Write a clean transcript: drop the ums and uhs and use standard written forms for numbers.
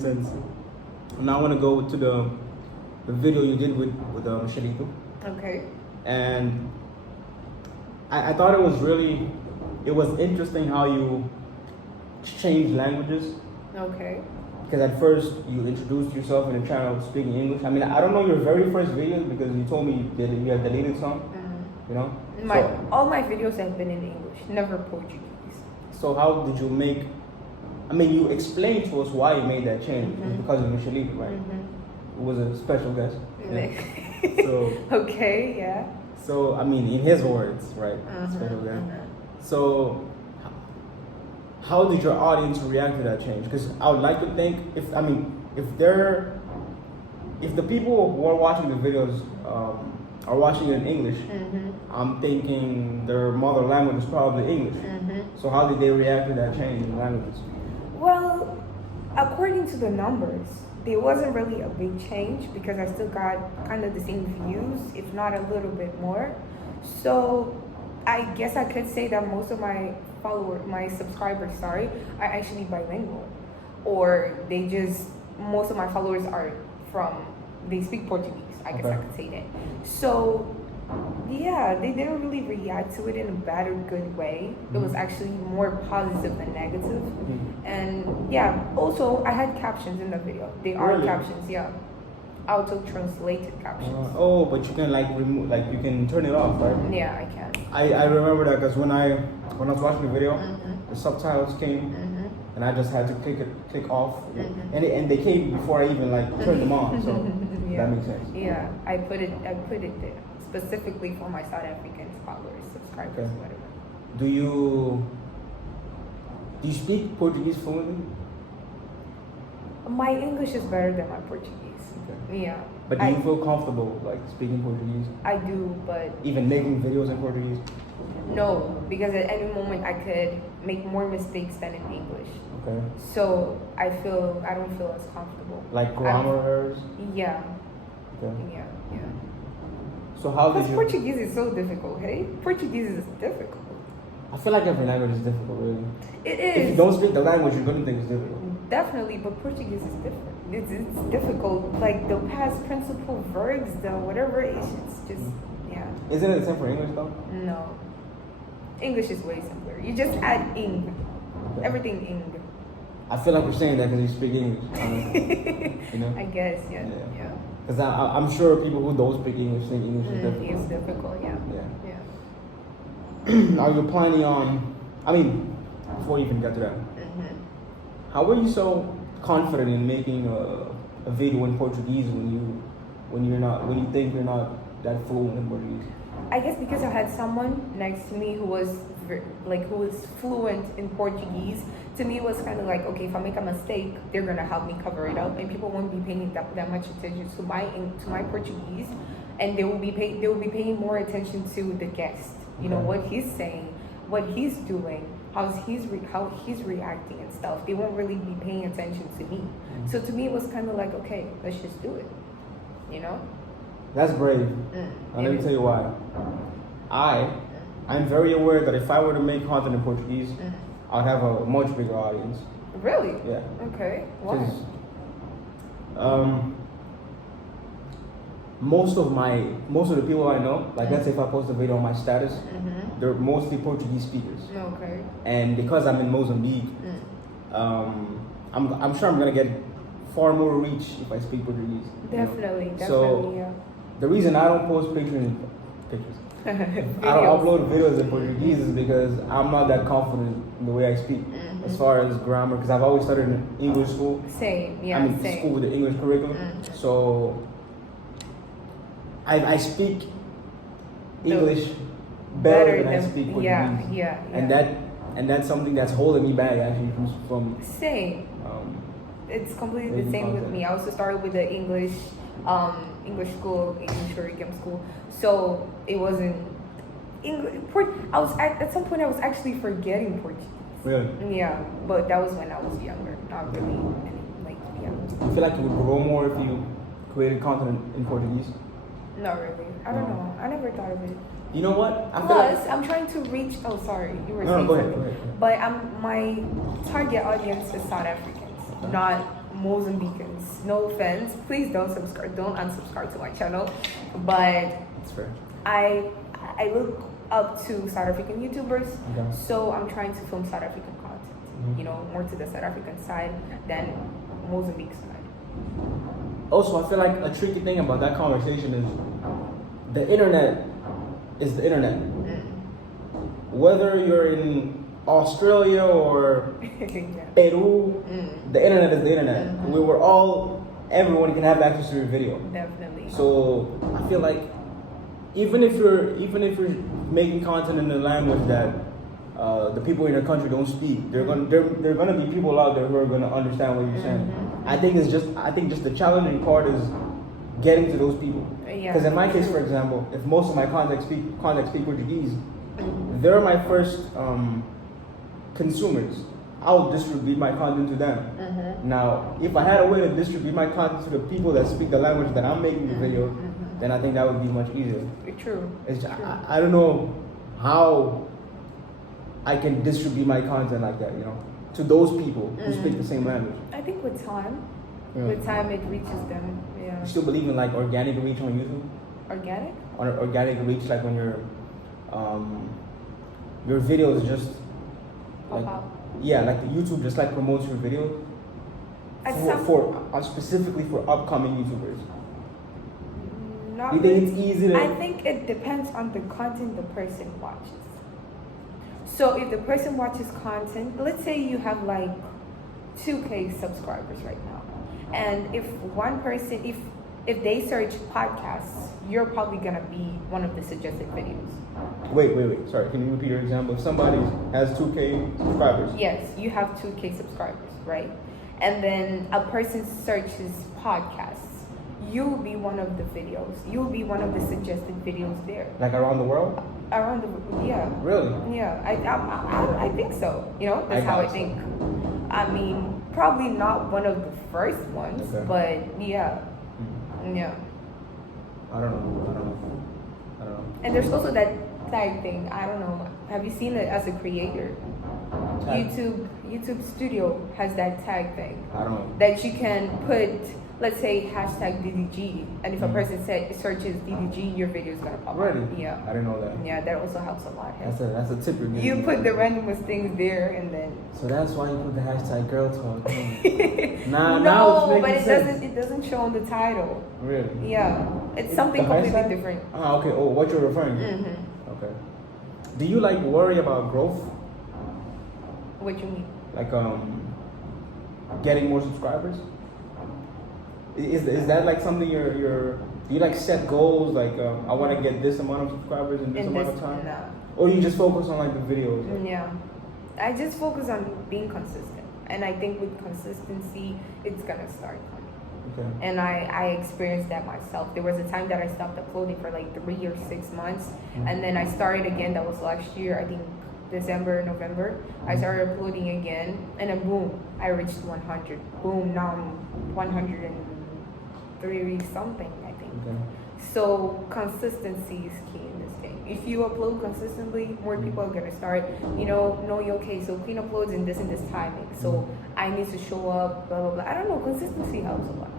Since now I want to go to the video you did with Shalito, Okay. and I thought it was interesting how you changed languages, Okay. because at first you introduced yourself in the channel speaking English. I mean, I don't know your very first videos because you told me you had deleted some, you know. All my videos have been in English, never Portuguese. So how did you make? I mean, you explained to us why you made that change. It was because of Michelin, right? It was a special guest. Yeah. So Okay, yeah. So I mean, in his words, right? Special guest. So how did your audience react to that change? Because I would like to think if the people who are watching the videos are watching it in English, I'm thinking their mother language is probably English. So how did they react to that change in languages? Well, according to the numbers, there wasn't really a big change because I still got kind of the same views, if not a little bit more. So I guess I could say that most of my subscribers, are actually bilingual, or most of my followers they speak Portuguese. I guess I could say that. So yeah, they didn't really react to it in a bad or good way. It was actually more positive than negative. And yeah, also I had captions in the video. They are captions, yeah. Auto-translated captions. But you can remove, you can turn it off, right? Yeah, I can. I remember that because when I was watching the video, the subtitles came, and I just had to click off, and they came before I even turned them on. So Yeah. that makes sense. Yeah, I put it there specifically for my South African followers, subscribers, whatever. Do you speak Portuguese fluently? My English is better than my Portuguese. Okay. Yeah. But do you feel comfortable speaking Portuguese? I do, but Even making videos in Portuguese? no, because at any moment I could make more mistakes than in English. Okay. So I don't feel as comfortable. Like grammar errors? Yeah. Okay. Yeah. So how did Because you? Portuguese is so difficult, hey? Portuguese is difficult. I feel like every language is difficult, really. It is. If you don't speak the language, you're gonna think it's difficult. Definitely, but Portuguese is different. It's difficult. Like the past participle verbs, the whatever, it's just, yeah. Isn't it the same for English though? No. English is way simpler. You just add ing. Okay. Everything ing. I feel like we're saying that because you speak English. You know? I guess, yeah. Because I'm sure people who don't speak English think English is difficult. It's difficult, yeah. Are you planning on? I mean, before you even get to that, how were you so confident in making a video in Portuguese when you think you're not that fluent in Portuguese? I guess because I had someone next to me who was fluent in Portuguese. To me, it was kind of like, okay, if I make a mistake, they're gonna help me cover it up, and people won't be paying that much attention to my Portuguese, and they will be paying more attention to the guest. You know what he's saying, what he's doing, how he's reacting and stuff. They won't really be paying attention to me. So to me, it was kind of like, okay, let's just do it. You know. That's brave. And let me tell you why. I'm very aware that if I were to make content in Portuguese, I'd have a much bigger audience. Really? Yeah. Okay. Why? Most of the people I know, let's say if I post a video on my status, they're mostly Portuguese speakers. Okay. And because I'm in Mozambique, I'm sure I'm gonna get far more reach if I speak Portuguese. Definitely. So yeah. the reason I don't post pictures. I don't upload videos in Portuguese is because I'm not that confident in the way I speak as far as grammar, because I've always studied in English school. Same, yeah. I mean, school with the English curriculum. So I speak English better than I speak Portuguese. Yeah. And that's something that's holding me back actually from same. It's completely the same with me. I also started with the English school, English curriculum school. So it wasn't English. At some point I was actually forgetting Portuguese. Really? Yeah, but that was when I was younger. Not really, yeah. You feel like you would grow more if you created content in Portuguese? Not really. I don't know. I never thought of it. You know what? Plus, I'm trying to reach. Oh, sorry, you were saying go something. ahead. But my target audience is South Africans, not Mozambicans. No offense. Please don't unsubscribe to my channel. But That's fair. I look up to South African YouTubers, Okay. so I'm trying to film South African content. Mhm. More to the South African side than Mozambique side. Also, I feel like a tricky thing about that conversation is the internet is the internet. Whether you're in Australia or Yeah. Peru, the internet is the internet. Everyone can have access to your video. Definitely. So I feel like even if you're making content in a language that the people in your country don't speak, there are gonna be people out there who are gonna understand what you're saying. I think just the challenging part is getting to those people. Yeah. Because in my case, for example, if most of my contacts speak Portuguese, they're my first consumers. I'll distribute my content to them. Now, if I had a way to distribute my content to the people that speak the language that I'm making the video, then I think that would be much easier. True. I don't know how I can distribute my content like that, to those people who speak the same language. I think with time, it reaches them. Yeah. You still believe in like organic reach on YouTube? Organic? On organic reach, like when your video is just like like YouTube just like promotes your video specifically for upcoming YouTubers. Not You think really. it's easy to? I think it depends on the content the person watches. So if the person watches content, let's say you have like 2K subscribers right now, and if one person, if they search podcasts, you're probably gonna be one of the suggested videos. Wait. Sorry, can you repeat your example? If somebody has 2K subscribers. Yes, you have 2K subscribers, right? And then a person searches podcasts. You'll be one of the videos. You'll be one of the suggested videos there. Like around the world? Yeah. Really? Yeah, I think so. That's how I think. I mean, probably not one of the first ones, but yeah. Yeah. I don't know. And there's also that tag thing. I don't know. Have you seen it as a creator? Tag. YouTube Studio has that tag thing. I don't know. That you can put, let's say, #DDG, and if a person searches DDG, your video is gonna pop up. Really? Yeah. I didn't know that. Yeah, that also helps a lot. That's a tip you're giving You me. put the randomest things there, and then. So that's why you put the hashtag girl talk. Now No, it's but making sense. it doesn't show on the title. Really? Yeah, it's something The completely hashtag? different. Ah, okay. Oh, what you're referring to? Okay. Do you like worry about growth? What you mean? Like getting more subscribers? Is that like something do you like set goals like I want to get this amount of subscribers in this amount of time? Nah. Or you just focus on like the videos? Yeah, I just focus on being consistent, and I think with consistency, it's gonna start coming. Okay. And I experienced that myself. There was a time that I stopped uploading for like 3 or 6 months, and then I started again. That was last year, I think December, November. I started uploading again, and then boom, I reached 100. Boom, now I'm 103 something, I think. Okay. So consistency is key in this game. If you upload consistently, more people are gonna start, knowing, okay, so Queen uploads in this timing. So I need to show up, blah blah blah. I don't know. Consistency helps a lot.